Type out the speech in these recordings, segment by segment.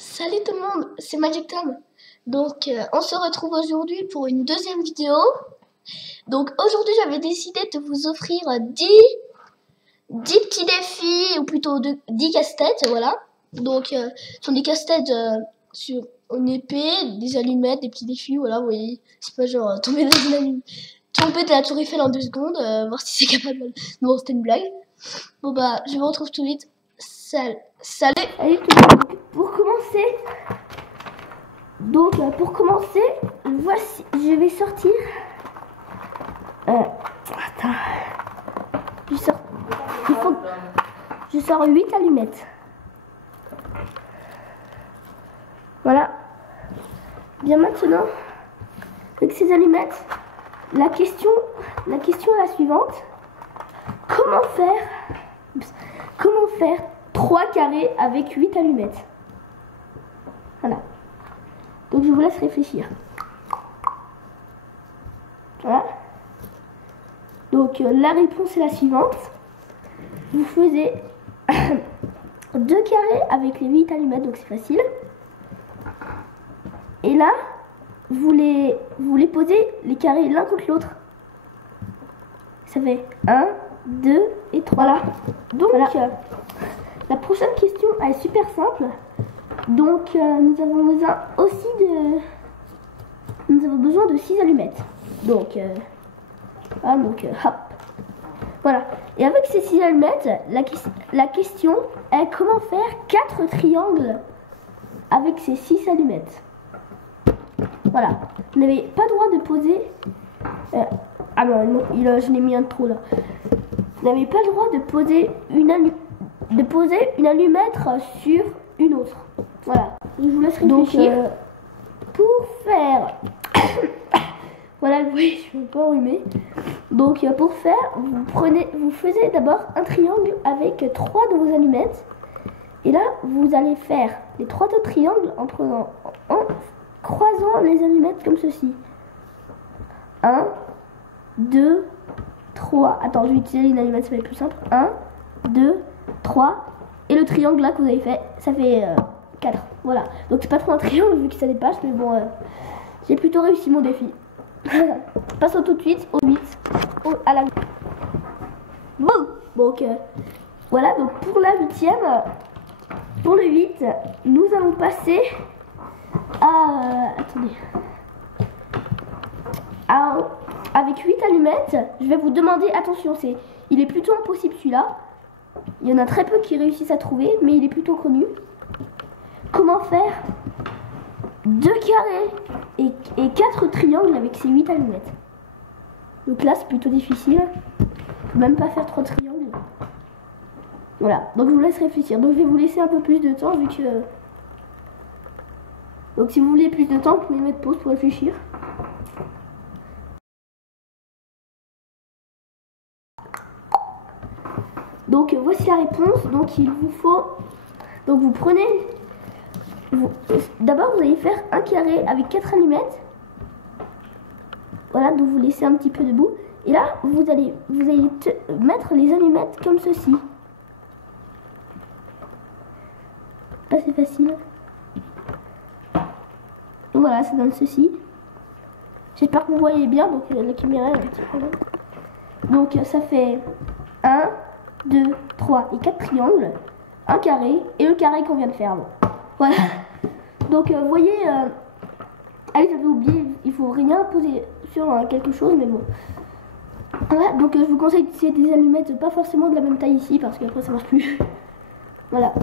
Salut tout le monde, c'est Magic Tom. Donc on se retrouve aujourd'hui pour une deuxième vidéo. Donc aujourd'hui j'avais décidé de vous offrir 10 petits défis, ou plutôt 10 casse-têtes, voilà. Donc ce sont des casse-têtes sur une épée, des allumettes, des petits défis, voilà, vous voyez. C'est pas genre tomber de la tour Eiffel en 2 secondes, voir si c'est capable. Non, c'était une blague. Bon bah je vous retrouve tout de suite. Salut tout le monde. Pour commencer, voici, je vais sortir. Attends. Je sors 8 allumettes. Voilà. Bien maintenant, avec ces allumettes, la question est la suivante. Comment faire 3 carrés avec 8 allumettes? Voilà. Donc je vous laisse réfléchir. Voilà. Donc la réponse est la suivante. Vous faisiez 2 carrés avec les 8 allumettes, donc c'est facile. Et là, vous les posez les carrés l'un contre l'autre. Ça fait 1, 2 et 3. Voilà. Donc voilà. La prochaine question elle est super simple. Donc nous avons besoin de 6 allumettes. Donc hop. Voilà. Et avec ces 6 allumettes, la question est comment faire 4 triangles avec ces 6 allumettes. Voilà. Vous n'avez pas le droit de poser ah non, je l'ai mis un trou là. Vous n'avez pas le droit de poser une allumette sur une autre. Voilà. Je vous laisse réfléchir. Donc, pour faire... voilà, vous voyez, je suis un peu enrhumée. Donc, pour faire, vous faisiez d'abord un triangle avec 3 de vos allumettes. Et là, vous allez faire les 3 autres triangles en croisant les allumettes comme ceci. 1, 2, 3. Attends, je vais utiliser une allumette, ça va être plus simple. 1, 2, 3. Et le triangle là que vous avez fait, ça fait 4. Voilà. Donc c'est pas trop un triangle vu que ça dépasse, mais bon, j'ai plutôt réussi mon défi. Passons tout de suite au 8. À la... Bon. Donc voilà, donc pour la 8e, pour le 8, nous allons passer à... attendez. Avec 8 allumettes, je vais vous demander, attention, il est plutôt impossible celui-là. Il y en a très peu qui réussissent à trouver, mais il est plutôt connu. Comment faire 2 carrés et 4 triangles avec ces 8 allumettes. Donc là, c'est plutôt difficile. Il ne faut même pas faire 3 triangles. Voilà, donc je vous laisse réfléchir. Donc je vais vous laisser un peu plus de temps vu que... Donc si vous voulez plus de temps, vous pouvez mettre pause pour réfléchir. Donc voici la réponse. Donc il vous faut... Donc vous prenez... D'abord vous allez faire un carré avec 4 allumettes. Voilà, donc vous laissez un petit peu debout. Et là vous allez mettre les allumettes comme ceci. Là c'est facile. Et voilà, ça donne ceci. J'espère que vous voyez bien, donc la caméra a un petit problème. Donc ça fait 1, 2, 3 et 4 triangles, un carré et le carré qu'on vient de faire. Bon. Voilà. Donc vous voyez, allez, j'avais oublié, il faut rien poser sur quelque chose, mais bon. Voilà, donc je vous conseille d'utiliser des allumettes pas forcément de la même taille ici, parce qu'après ça marche plus. Voilà.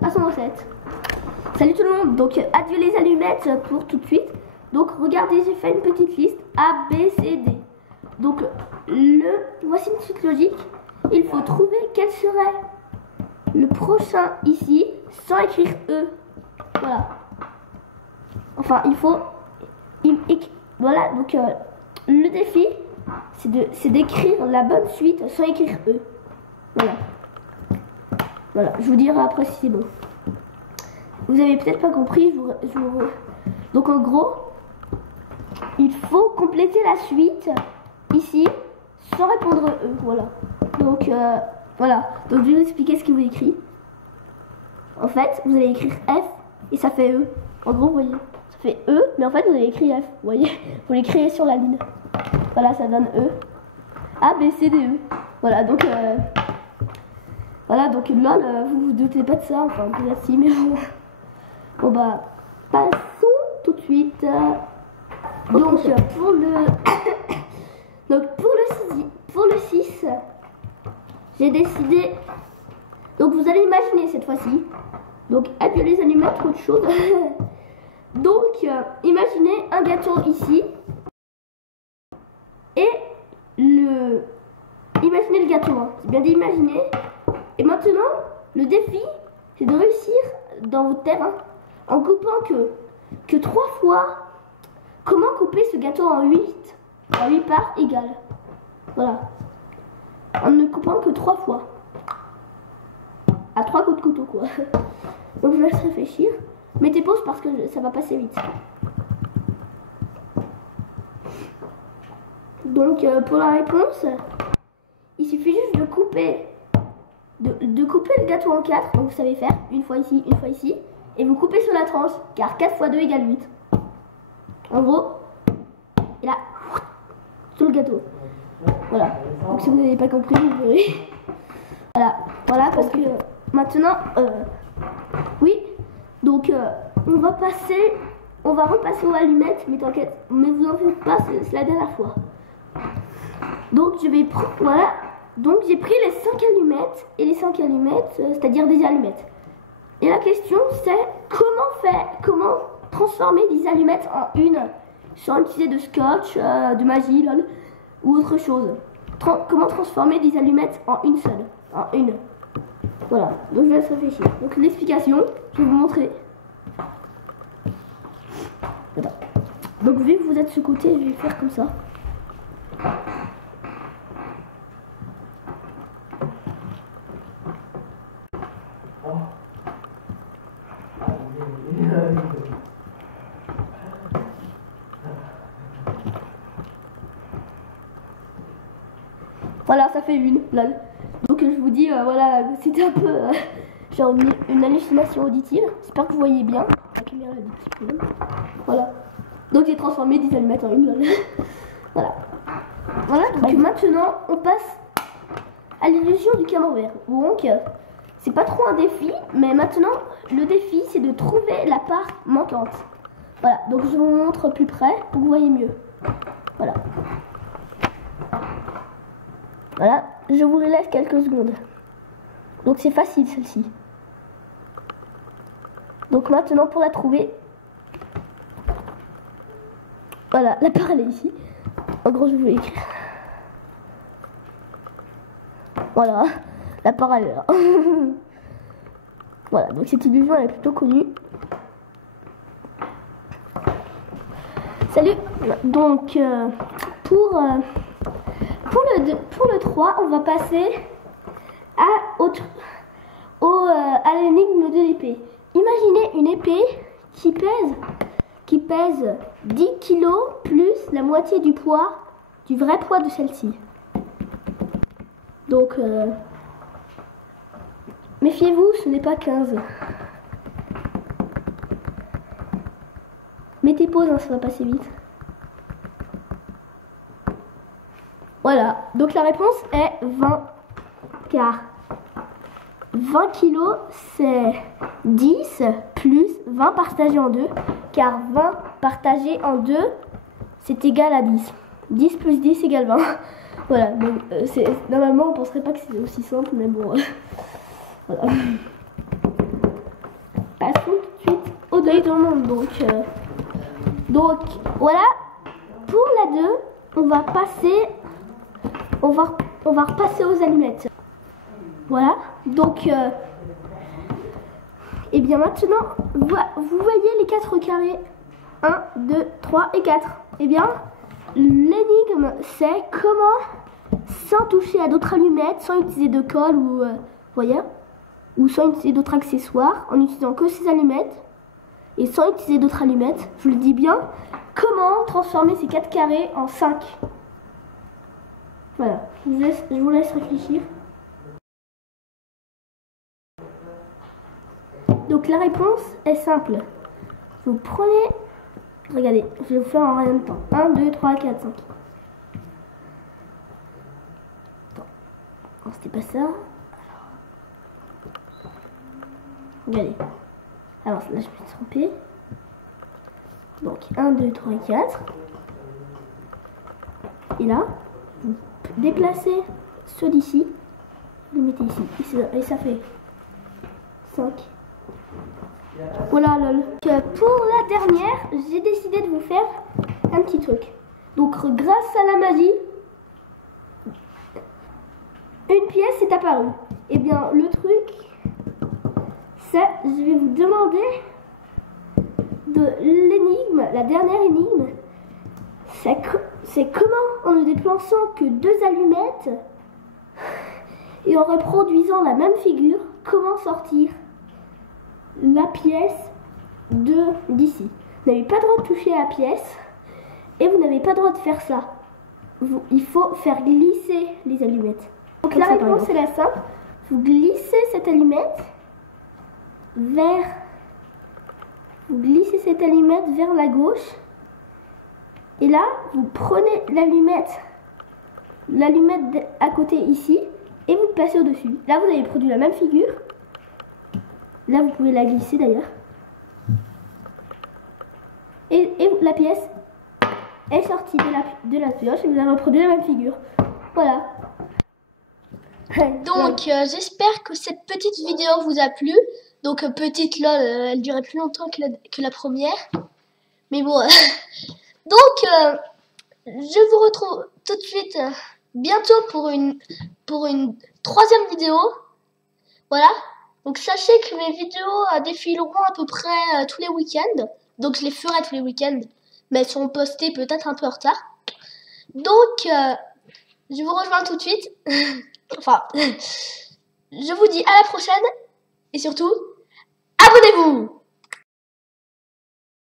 Passons au 7. Salut tout le monde, donc adieu les allumettes pour tout de suite. Donc regardez, j'ai fait une petite liste A, B, C, D. Donc voici une suite logique. Il faut trouver quel serait le prochain ici sans écrire E. Voilà. Enfin, il faut... voilà, donc le défi, c'est d'écrire la bonne suite sans écrire E. Voilà. Voilà, je vous dirai après si c'est bon. Vous avez peut-être pas compris, donc en gros, il faut compléter la suite ici sans répondre E. Voilà. Donc voilà. Donc je vais vous expliquer ce qu'il vous écrit. En fait, vous allez écrire F et ça fait E. En gros, vous voyez, ça fait E, mais en fait, vous avez écrit F. Vous voyez, vous l'écrivez sur la ligne. Voilà, ça donne E. A, B, C, D, E. Voilà, donc lol, vous vous doutez pas de ça, enfin, peut-être si, mais bon. Bon, bah, passons tout de suite. Donc, pour le... donc, pour le 6, j'ai décidé... Donc, vous allez imaginer cette fois-ci. Donc, adieu les allumettes, trop de choses. Donc, imaginez un gâteau ici. Et imaginez le gâteau, hein. C'est bien d'imaginer. Et maintenant, le défi, c'est de réussir dans votre terrain en coupant que 3 fois. Comment couper ce gâteau en 8 parts égales. Voilà. En ne coupant que 3 fois. À 3 coups de couteau, quoi. Donc, je vous laisse réfléchir. Mettez pause parce que ça va passer vite. Donc, pour la réponse, il suffit juste de couper le gâteau en 4, donc vous savez faire, une fois ici, et vous coupez sur la tranche, car 4 fois 2 égale 8. En gros, et là, sur le gâteau. Voilà. Donc si vous n'avez pas compris, vous verrez. Voilà, parce que maintenant, oui, donc on va repasser aux allumettes, mais t'inquiète, mais vous en faites pas, c'est la dernière fois. Donc je vais prendre, voilà. Donc j'ai pris les 5 allumettes et les 5 allumettes, c'est-à-dire des allumettes. Et la question c'est comment transformer des allumettes en une, sans utiliser de scotch, de magie, lol, ou autre chose. Comment transformer des allumettes en une seule, en une. Voilà, donc je vais laisse réfléchir. Donc l'explication, je vais vous montrer. Attends. Donc vu que vous êtes de ce côté, je vais faire comme ça. Voilà, ça fait une, lol. Donc je vous dis, voilà, c'était un peu genre une hallucination auditive. J'espère que vous voyez bien. La caméra a des petits problèmes. Voilà. Donc j'ai transformé des allumettes en une, lol. Voilà. Voilà, donc maintenant on passe à l'illusion du camembert. Donc c'est pas trop un défi, mais maintenant le défi c'est de trouver la part manquante. Voilà, donc je vous montre plus près pour que vous voyez mieux. Voilà. Voilà, je vous laisse quelques secondes. Donc c'est facile celle-ci. Donc maintenant pour la trouver, voilà, la part elle est ici. En gros je vais écrire. Voilà, la part elle est là. Voilà, donc cette illusion elle est plutôt connue. Salut. Donc pour le 3, on va passer à l'énigme de l'épée. Imaginez une épée qui pèse 10 kg plus la moitié du vrai poids de celle-ci. Donc, méfiez-vous, ce n'est pas 15. Mettez pause, hein, ça va passer vite. Voilà, donc la réponse est 20, car 20 kg c'est 10 plus 20 partagé en 2, car 20 partagé en 2 c'est égal à 10. 10 plus 10 égale 20. Voilà, donc normalement on penserait pas que c'est aussi simple, mais bon. Voilà. Passons tout de suite au deuil du monde. Donc voilà, pour la 2, on va repasser aux allumettes. Voilà, donc et bien maintenant vous voyez les 4 carrés 1, 2, 3 et 4. Et bien l'énigme c'est comment, sans toucher à d'autres allumettes, sans utiliser de colle ou voyez, ou sans utiliser d'autres accessoires, en utilisant que ces allumettes et sans utiliser d'autres allumettes, je le dis bien, comment transformer ces 4 carrés en 5. Voilà, je vous laisse réfléchir. Donc la réponse est simple. Vous prenez... Regardez, je vais vous faire en rien de temps. 1, 2, 3, 4, 5. Attends. Non, c'était pas ça. Alors... Regardez. Alors là, je vais me tromper. Donc 1, 2, 3, 4. Et là, vous déplacez ceux d'ici. Vous les mettez ici. Et ça fait 5. Voilà, lol. Pour la dernière, j'ai décidé de vous faire un petit truc. Donc, grâce à la magie, une pièce est apparue. Et bien, le truc, c'est, je vais vous demander de l'énigme, la dernière énigme, c'est comment, en ne déplaçant que 2 allumettes et en reproduisant la même figure, comment sortir la pièce d'ici. Vous n'avez pas le droit de toucher à la pièce et vous n'avez pas le droit de faire ça. Il faut faire glisser les allumettes. Donc la réponse est la simple. Vous glissez cette allumette vers la gauche et là vous prenez l'allumette à côté ici et vous le placez au-dessus. Là vous avez produit la même figure. Là, vous pouvez la glisser d'ailleurs. Et la pièce est sortie de la pioche et vous avez reproduit la même figure. Voilà. Donc, j'espère que cette petite vidéo vous a plu. Donc, petite lol, elle durait plus longtemps que la première. Mais bon. Donc, je vous retrouve tout de suite bientôt pour une 3e vidéo. Voilà. Donc sachez que mes vidéos défileront à peu près tous les week-ends. Donc je les ferai tous les week-ends. Mais elles seront postées peut-être un peu en retard. Donc je vous rejoins tout de suite. Enfin, je vous dis à la prochaine. Et surtout, abonnez-vous!